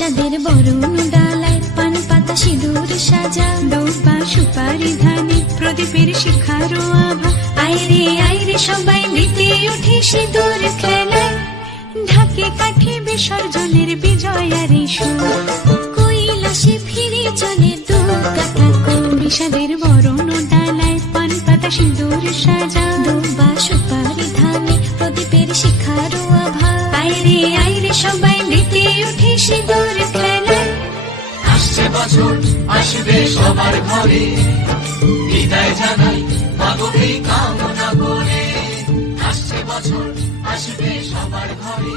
বিষাদের বরণ ডালায় পান পাতা সিঁদুর সাজা, দৌপা সুপারি ধানে প্রদীপের শিখারো আভা। আইরে সবাই মেতে উঠে সিঁদুর খেলায়, ঢাকে কাঠে বিসর্জনের বিজয়ার সুর। কৈলাসে ফিরে চলে দুর্গা ঠাকুর, বিষাদের বরণ ডালায় পান পাতা সিঁদুর সাজা, দৌপা সুপারি ধানে প্রদীপের শিখারো আভা। আইরে সবাই মেতে উঠে সিঁদুর খেলায়। আসছে বছর আসবে সবার ঘরে, বিদায় জানাই মাগোকে কামনা করে। আসছে বছর আসবে সবার ঘরে।